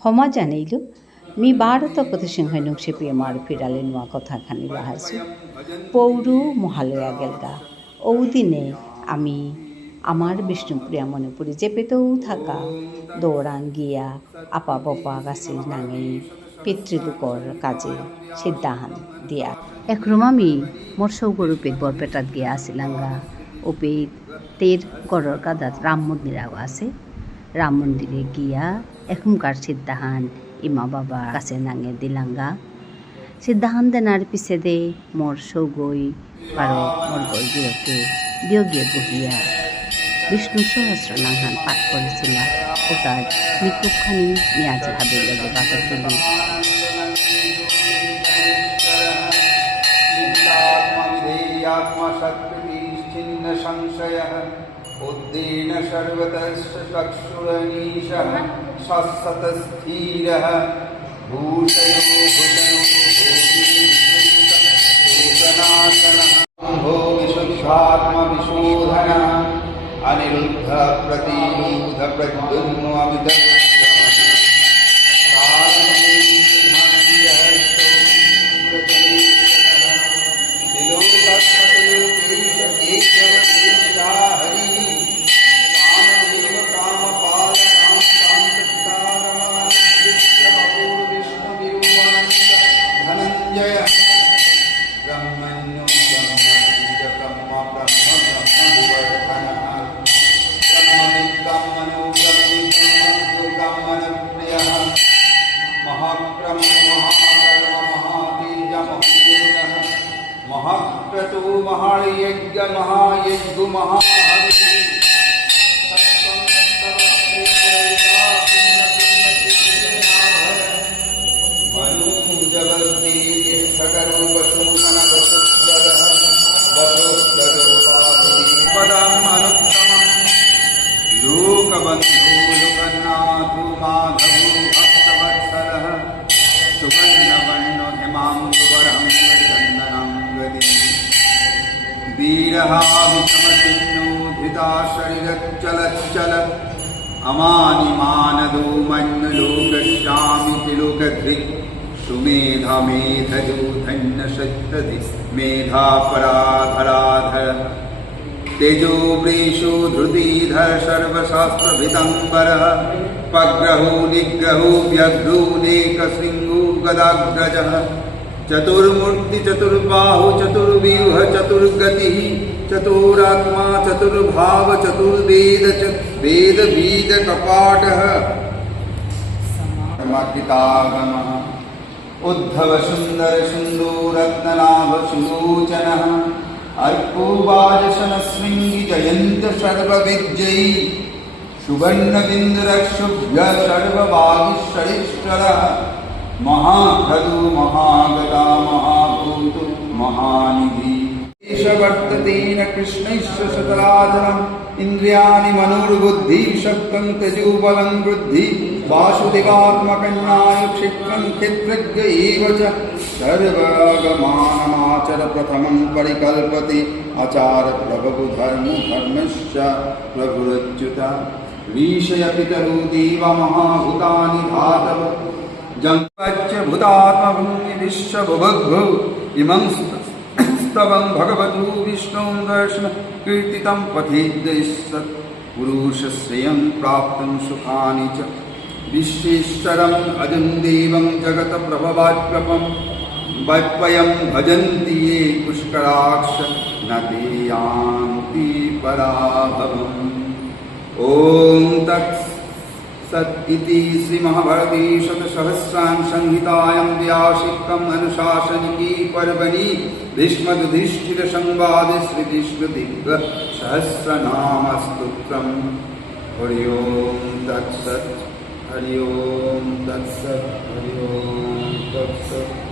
क्षमा जानिलो मी भारत प्रतिसिंह नुक्से प्रियमार फिराले नुआ कथा खानी लाहासु पौरु महालया गेलगा औदिने आमी आमार बिष्णुप्रिया मणिपुरी जेपेतौ थाका दौरान गिया आपा बपा गासै नाङै पितृलोकर काजे सिद्धाहान दिया एकरम आमी मोर गरु पेट बरपेटात गिया आसिलांगा ओपेट तेर गरर कादात राम मन्दिराव आसे राम मन्दिरे गिया एखुमकार सिद्धाहान इमा बाबा कासे नाङे दिलांगा सिद्धाहान देनार पिछे दे मोर सौगई बारो मोर गई गिरके दियो गिये बहिया विष्णु सहस्र नामहान पाठ करेছিলা ও তার নিকুবখানি নিয়াজি হাবের লগে বাতর দিলি आत्मशक्तिश्चिन्न संशयः उद्दीन सर्वतश्चक्षुरनीशः शाश्वतस्थिरः भूषयो भूषणोनाशनः भो विशुद्धात्मविशोधनः अनिरुद्ध प्रतिरूध प्रद्युम्न महाक्रतु महायज्ञ महायज्ञ महाहरि लोकबंधु लोकनाथु माधवु भक्तवत्सलः सुवर्णवर्णो हिमांशुवरं चन्दनं गदी वीरहाभिशमचिन्नो धृता शरीरच्चलच्चल अमानिमानदो मन्यलोकश्यामिति लोकधृक् सुमेधा मेधजो धन्यशक्तधि मेधापराधराधर तेजो वृषो धृतिधर सर्वशास्त्रभितम्बरः पग्रहो निग्रहो व्यग्रो नेकशृङ्गो गदाग्रजः चतुर्मूर्ति चतुर्बाहु चतुर्व्यूह चतुर्गतिः चतुरात्मा चतुर्भाव चतुर्वेद वेद बीज कपाटः समागमः उद्धव सुन्दर सुन्दो रत्ननाभ सुलोचनः अर्कोवाजसन शृंगी जयंत सर्वविजयी सुवर्णबिंदुरक्षुभ्य सर्वभागिश्वरेश्वरः महाखदु महागदा महाभूत महानिधि वर्ततेन कृष्णैश्च सतराजनम् इन्द्रियाणि मनोर्बुद्धि शक्तं तेजोबलं वृद्धि वासुदेवात्मकन्याय क्षिप्रं क्षेत्रज्ञ एव च सर्वगमानमाचर प्रथमं परिकल्पते आचार प्रभु धर्म धर्मश्च प्रभुरच्युत ऋषय पितरो देव महाभूतानि धातव जङ्गच्च भूतात्मभूमि विश्वभुभुग्भु इमं स्तवं भगवतु विष्णुं दर्शन कीर्तितं पठेद्यैषत् पुरुषश्रेयं प्राप्तं सुखानि च विश्वेश्वरम् अजं देवं जगत्प्रभवात्मकं वयं भजन्ति ये पुष्कराक्ष न ते यान्ति पराभवम् ॐ तत्सत् इति श्रीमहाभारते शतसहस्रां संहितायां व्यासिकम् अनुशासनिकी पर्वणि भीष्मयुधिष्ठिरसंवादे श्रीकृष्णदिव्य सहस्रनामस्तोत्रम् हरि ओं तत्सत् हरि ओं तत्सत् हरि ओं तत्सत्।